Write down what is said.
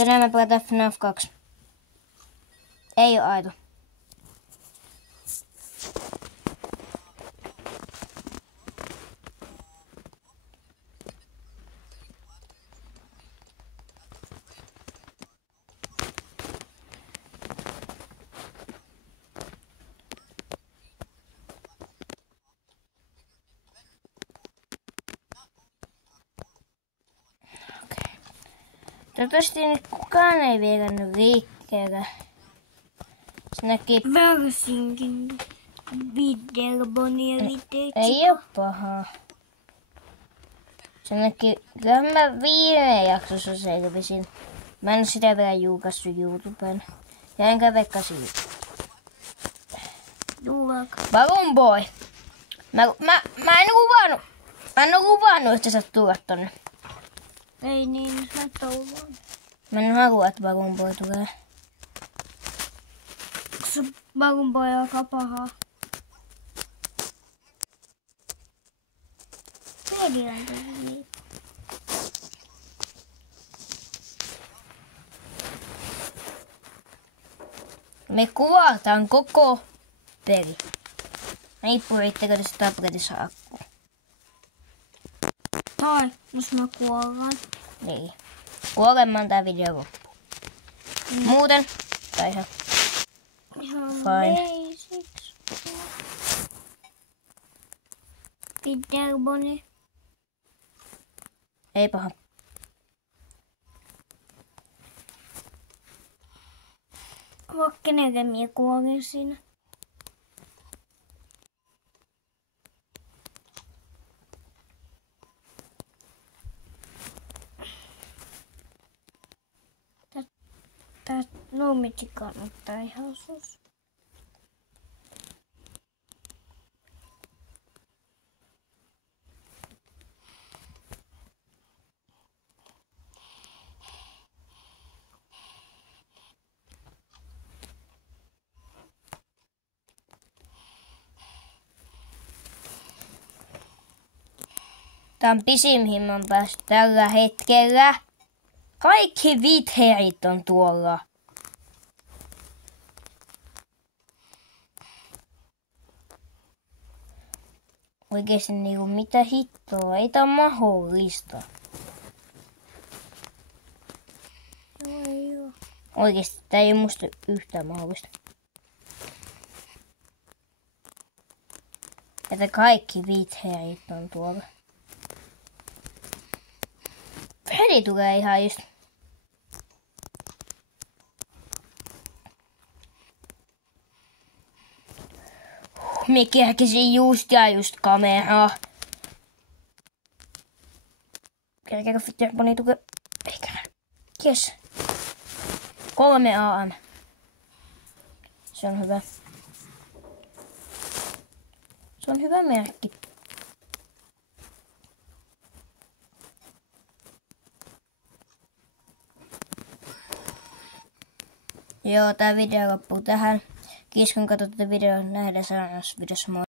Tänään me pelataan FNAF 2. Ei oo aito. Toivottavasti nyt kukaan ei viekännyt liikkeelle. Se näki... Varsinkin Widerbonia Ei oo pahaa. Se näki... Kyllä mä viime jaksossa selvisin. Mä en oo sitä vielä julkaissut YouTubeen. Ja enkä vekkasi... Balloon Boy! Mä en oo luvannut, että sä tulet tonne. Ei niin, mä toivon. Mä en halua, että Balloon Boy tulee. Se Balloon Boy on aika pahaa. Median tuli. Me kuvataan koko peli. Riippuu riittääkö tässä tabletissa akku. Tai, jos mä kuollaan. Niin. Kuolemaan tää video loppuu. Muuten, tai ihan fine. Basics. Widerboni. Ei paha. Kenelle minä kuolin siinä? Tää nuumitsi kannattaa ihan sus. Tää on pisin, mihin mä oon päässyt tällä hetkellä. Kaikki Witherit on tuolla. Oikeesti niinku mitä hittoa, ei tää oo mahdollista. Joo. Oikeesti tää ei oo musta yhtään mahdollista. Että kaikki Witherit on tuolla. Freddy tulee ihan just. Me kerkesin just kameraa. Kerkeekö Witherboni tukee? Eikä. Jes. 3 AM. Se on hyvä. Se on hyvä merkki. Joo, tää video loppuu tähän. Kiitos kun katsotte videon. Nähdään seuraavassa videossa. Moi.